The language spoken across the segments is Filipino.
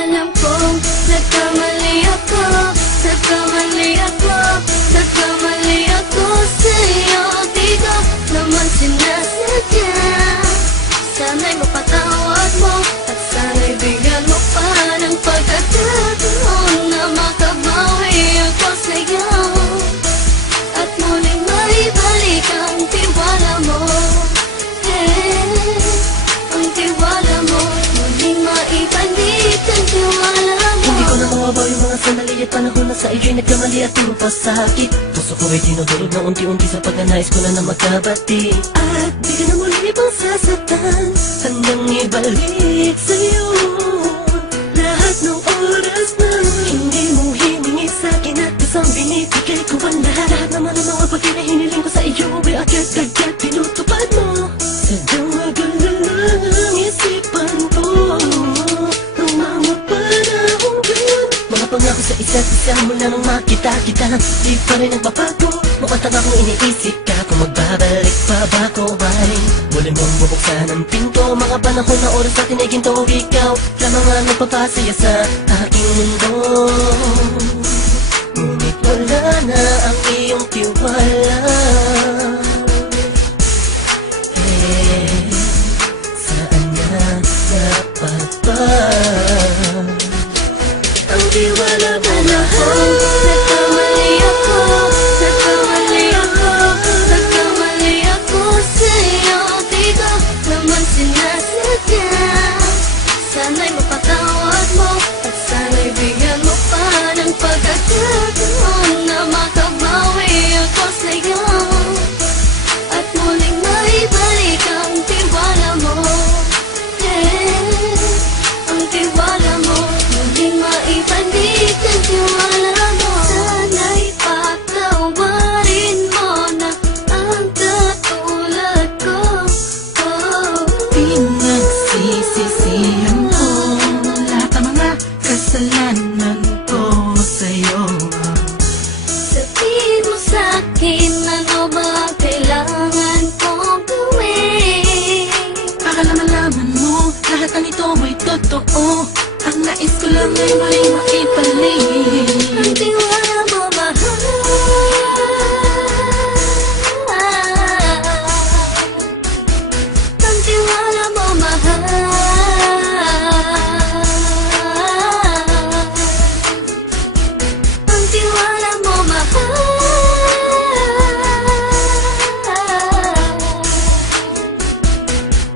Alam kong nagkamali ako, nagkamali ako, nagkamali ako sa'yo. Di ko naman sinasadya. Sana'y mapatawad mo at sana'y bigyan mo pa ng pagkakataon na makabawi ako sa'yo at muling maibalik ang tiwala mo. Ang tiwala mo, muling maibalik ang tiwala mo. Hindi ko na mawabaw yung mga sandali at panahon na sa iyo'y nagkamali at pinapasakit. Puso ko ay tinudurog na unti-unti sa pagkanais ko na magkabati. At di ka na muli pang sasaktan, handang ibalik sa'yo lahat ng oras na hindi mo hiningi sa'kin at isang binibigay ko ang lahat. Lahat naman ang mga bagay na hiniling ko sa iyo ay agad-agad tinutupad mo. Sadyang maganda lang isipan ko nung mga panahon yun. Mga pangako sa isa't isa mula nung makita kita, di pa rin nagbabago. Mukhang akong iniisip ka kung magbabalik pa ba ko ay muli mong bubuksan ang pinto. Mga panahon na oras natin ay ginto. Ikaw lamang ang nagpapasaya sa aking mundo. Ngunit wala na ang iyong tiwala. Saan na dapat ba ang tiwala mo mahal? Nagkamali ako, nagkamali ako, nagkamali ako sa'yo. Di ko naman sinasadya. Sana'y mapatawad mo at sana'y bigyan mo pa ng pagkakataon na makabawi ako sa'yo at muling maibalik ang tiwala mo. Ang tiwala mo, muling maibalik ang tiwala mo. Sana'y patawarin mo na ang katulad ko. Pinagsisisihan ko lahat ng mga kasalanan ko sa'yo. Sabihin mo sa'kin ano ba ang kailangan kong gawin. Para malaman mo lahat ng ito ay totoo. Ang nais ko lang ay may maibalik Ang tiwala mo mahal. Ang tiwala mo mahal. Ang tiwala mo mahal.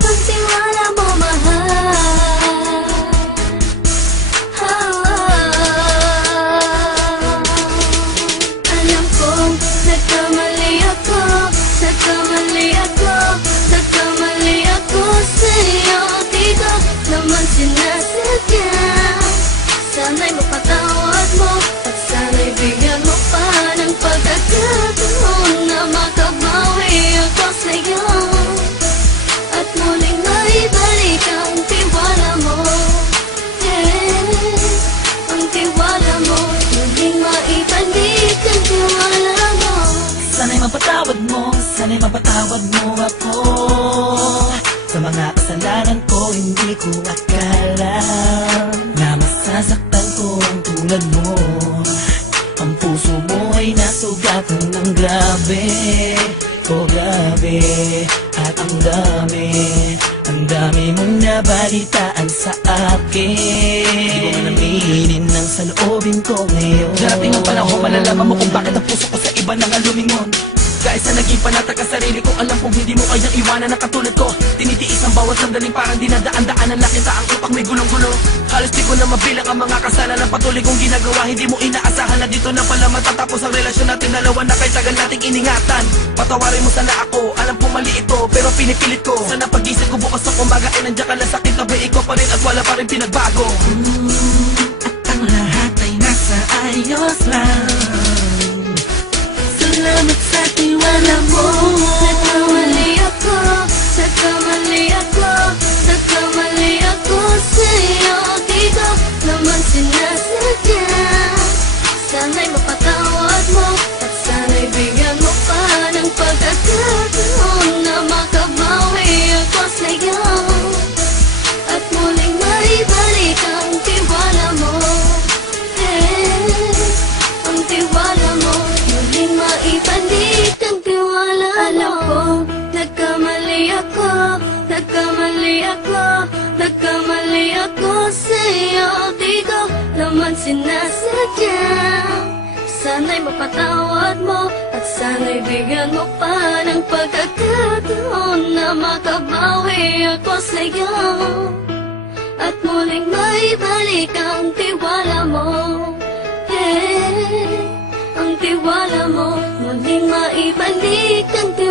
Ang tiwala mo mahal. Alam kong nagkamali ako, nagkamali ako, nagkamali ako sa'yo. Di ko naman sinasadya. Sana'y mapatawad mo at sana'y bigyan mo pa ng pagkakataon na makabawi ako sa'yo at muling maibalik ang tiwala mo. Ang tiwala mo, muling maibalik ang tiwala mo. Sana'y mapatawad mo, sana'y mapatawad mo ako sa mga kasalanan ko. Hindi ko akala na masasaktan ko ang tulad mo. Ang puso mo ay nasugatan ng grabe. Oh grabe, at ang dami mong nabalitaan sa akin. Di ko man aminin ang saloobin ko ngayon. Darating ang panahon, malalaman mo kung bakit ang puso ko sa iba nang alumingon. Dahil sa naging panatag ang sarili ko, alam kong hindi mo kayang iwanan na katulad ko. Tinitiis ang bawat sandaling parang dinadaan-daanan lang kita. Ang utak may gulong-gulo. Halos di ko na mabilang ang mga kasalanan patuloy kong ginagawa. Hindi mo inaasahan na dito na pala matatapos ang relasyon natin dalawa na kay tagal nating iningatan. Patawarin mo sana ako, alam kong mali ito pero pinipilit ko. Sana pag-isip ko bukas ng kumbaga ay nandiyan ka lang sa akin, tabi ikaw pa rin at wala pa rin pinagbago. At ang lahat ay nasa ayos lang. Salamat sa tiwala mo. Nagkamali ako, nagkamali ako, nagkamali ako sa'yo. Di ko naman sinasadya. Sana'y mapatawad mo at sana'y bigyan mo pa ng pagkakataon na makabawi ako sa'yo at muling maibalik ang tiwala Nagkamali ako sa'yo. Di ko naman sinasadya. Sana'y mapatawad mo at sana'y bigyan mo pa ng pagkakataon na makabawi ako sa'yo. At muling maibalik ang tiwala mo. Ang tiwala mo, muling maibalik ang tiwala mo.